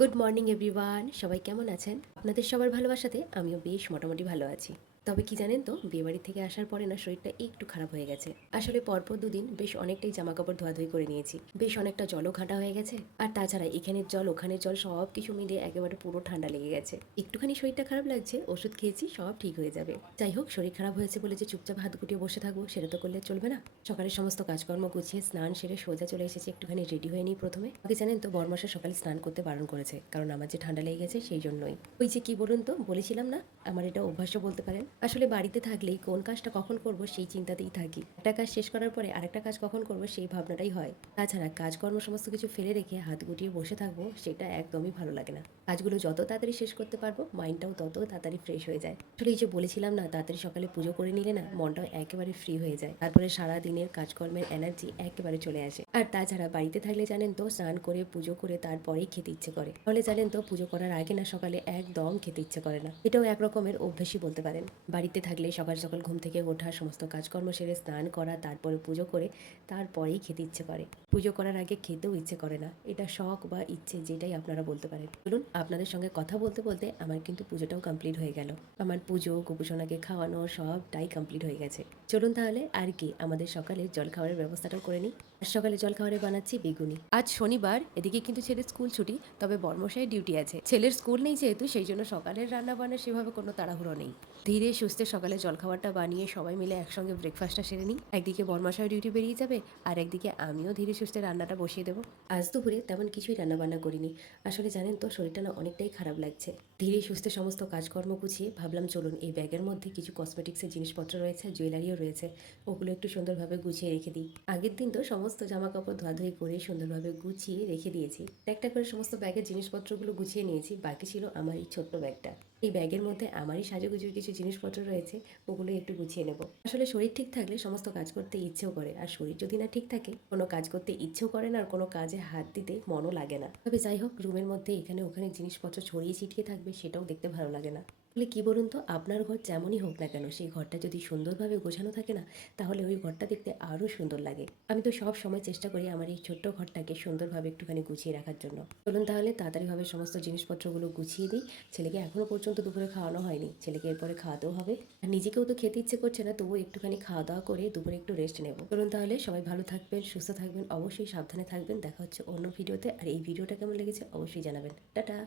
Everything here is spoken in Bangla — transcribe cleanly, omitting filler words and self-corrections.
গুড মর্নিং এভরিওয়ান, সবাই কেমন আছেন? আপনাদের সবার ভালোবাসাতে আমিও বেশ মোটামুটি ভালো আছি। তবে কি জানেন তো, বিয়েবাড়ি থেকে আসার পরে না শরীরটা একটু খারাপ হয়ে গেছে। আসলে পরপর দুদিন বেশ অনেকটাই জামা কাপড় ধোয়াধুয়ি করে নিয়েছি, বেশ অনেকটা জলও ঘাঁটা হয়ে গেছে। আর তাছাড়া এখানের জল ওখানের জল সব কিছু মিলিয়ে একেবারে পুরো ঠান্ডা লেগে গেছে। একটুখানি শরীরটা খারাপ লাগছে, ওষুধ খেয়েছি, সব ঠিক হয়ে যাবে। যাই হোক, শরীর খারাপ হয়েছে বলে যে চুপচাপ হাত গুটিয়ে বসে থাকবো সেটা তো করলে চলবে না। সকালের সমস্ত কাজকর্ম গুছিয়ে স্নান সেরে সোজা চলে এসেছি একটুখানি রেডি হয়ে নিই প্রথমে। আগে জানেন তো, বরমাসা সকালে স্নান করতে বারণ করেছে, কারণ আমার যে ঠান্ডা লেগে গেছে সেই জন্যই। ওই যে কি বলুন তো, বলেছিলাম না, আমার এটা অভ্যাসও বলতে পারেন। আসলে বাড়িতে থাকলেই কোন কাজটা কখন করব সেই চিন্তাতেই থাকি। একটা কাজ শেষ করার পরে আরেকটা কাজ কখন করব সেই ভাবনাটাই হয়। তাছাড়া কাজকর্ম সমস্ত কিছু ফেলে রেখে হাত গুটিয়ে বসে থাকবো সেটা একদমই ভালো লাগে না। কাজগুলো যত তাড়াতাড়ি শেষ করতে পারবো মাইন্ডটাও তত তাড়াতাড়ি ফ্রেশ হয়ে যায়। আসলে এই যে বলেছিলাম না, তাড়াতাড়ি সকালে পুজো করে নিলে না মনটাও একেবারে ফ্রি হয়ে যায়, তারপরে সারা দিনের কাজকর্মের এনার্জি একেবারে চলে আসে। আর তাছাড়া বাড়িতে থাকলে জানেন তো, স্নান করে পুজো করে তারপরেই খেতে ইচ্ছে করে। তাহলে জানেন তো, পুজো করার আগে না সকালে একদম খেতে ইচ্ছে করে না। এটাও এক রকমের অভ্যাসই বলতে পারেন। বাড়িতে থাকলে সকাল সকাল ঘুম থেকে ওঠা, সমস্ত কাজকর্ম সেরে স্নান করা, তারপরে পুজো করে তারপরেই খেতে ইচ্ছে করে। পুজো করার আগে খেতেও ইচ্ছে করে না। এটা শখ বা ইচ্ছে যেটাই আপনারা বলতে পারেন। বলুন, আপনাদের সঙ্গে কথা বলতে বলতে আমার কিন্তু পুজোটাও কমপ্লিট হয়ে গেল। আমার পুজো, গোপুসোনাকে খাওয়ানো সবটাই কমপ্লিট হয়ে গেছে। চলুন তাহলে আর কি, আমাদের সকালে জলখাবারের ব্যবস্থাটাও করে নিই। আর সকালে জলখাবারে বানাচ্ছি বেগুনি। আজ শনিবার, এদিকে কিন্তু ছেলের স্কুল ছুটি, তবে বর্মশাই ডিউটি আছে। ছেলের স্কুল নেই যেহেতু, সেই জন্য সকালের রান্না বান্না সেভাবে কোনো তাড়াহুড়ো নেই। ধীরে সুস্থে সকালে জলখাবারটা বানিয়ে সবাই মিলে একসঙ্গে ব্রেকফাস্টটা সেরে নিই। একদিকে বর্মশাই ডিউটি বেরিয়ে যাবে, আর একদিকে আমিও ধীরে সুস্থে রান্নাটা বসিয়ে দেবো। আজ দুপুরে তেমন কিছুই রান্না বান্না করিনি। আসলে জানেন তো, শরীরটা না অনেকটাই খারাপ লাগছে। ধীরে সুস্থে সমস্ত কাজকর্ম গুছিয়ে ভাবলাম চলুন, এই ব্যাগের মধ্যে কিছু কসমেটিক্সের জিনিসপত্র রয়েছে, জুয়েলারিও রয়েছে, ওগুলো একটু সুন্দরভাবে গুছিয়ে রেখে দিই। আগের দিন তো সমস্ত জামা কাপড় ধোয়াধুয়ি করে সুন্দরভাবে গুছিয়ে রেখে দিয়েছি। একটা করে সমস্ত ব্যাগের জিনিসপত্রগুলো গুছিয়ে নিয়েছি, বাকি ছিল আমার এই ছোট্ট ব্যাগটা। এই ব্যাগের মধ্যে আমারই সাজুগুজুর কিছু জিনিসপত্র রয়েছে, ওগুলো একটু গুছিয়ে নেব। আসলে শরীর ঠিক থাকলে সমস্ত কাজ করতে ইচ্ছেও করে, আর শরীর যদি না ঠিক থাকে কোনো কাজ করতে ইচ্ছেও করে না, আর কোনো কাজে হাত দিতে মনও লাগে না। তবে যাই হোক, রুমের মধ্যে এখানে ওখানে জিনিসপত্র ছড়িয়ে ছিটিয়ে থাকবে সেটাও দেখতে ভালো লাগে না। তাহলে কি বলুন তো, আপনার ঘর যেমনই হোক না কেন, সেই ঘরটা যদি সুন্দরভাবে গোছানো থাকে না, তাহলে ওই ঘরটা দেখতে আরও সুন্দর লাগে। আমি তো সব সময় চেষ্টা করি আমার এই ছোট্ট ঘরটাকে সুন্দরভাবে একটুখানি গুছিয়ে রাখার জন্য। চলুন তাহলে তাড়াতাড়িভাবে সমস্ত জিনিসপত্রগুলো গুছিয়ে দিই। ছেলেকে এখনো পর্যন্ত দুপুরে খাওয়ানো হয়নি, ছেলেকে এরপরে খাওয়াতেও হবে। আর নিজেকেও তো খেতে ইচ্ছে করছে না, তবুও একটুখানি খাওয়া দাওয়া করে দুপুরে একটু রেস্ট নেব। চলুন তাহলে, সবাই ভালো থাকবেন, সুস্থ থাকবেন, অবশ্যই সাবধানে থাকবেন। দেখা হচ্ছে অন্য ভিডিওতে। আর এই ভিডিওটা কেমন লেগেছে অবশ্যই জানাবেন। টাটা।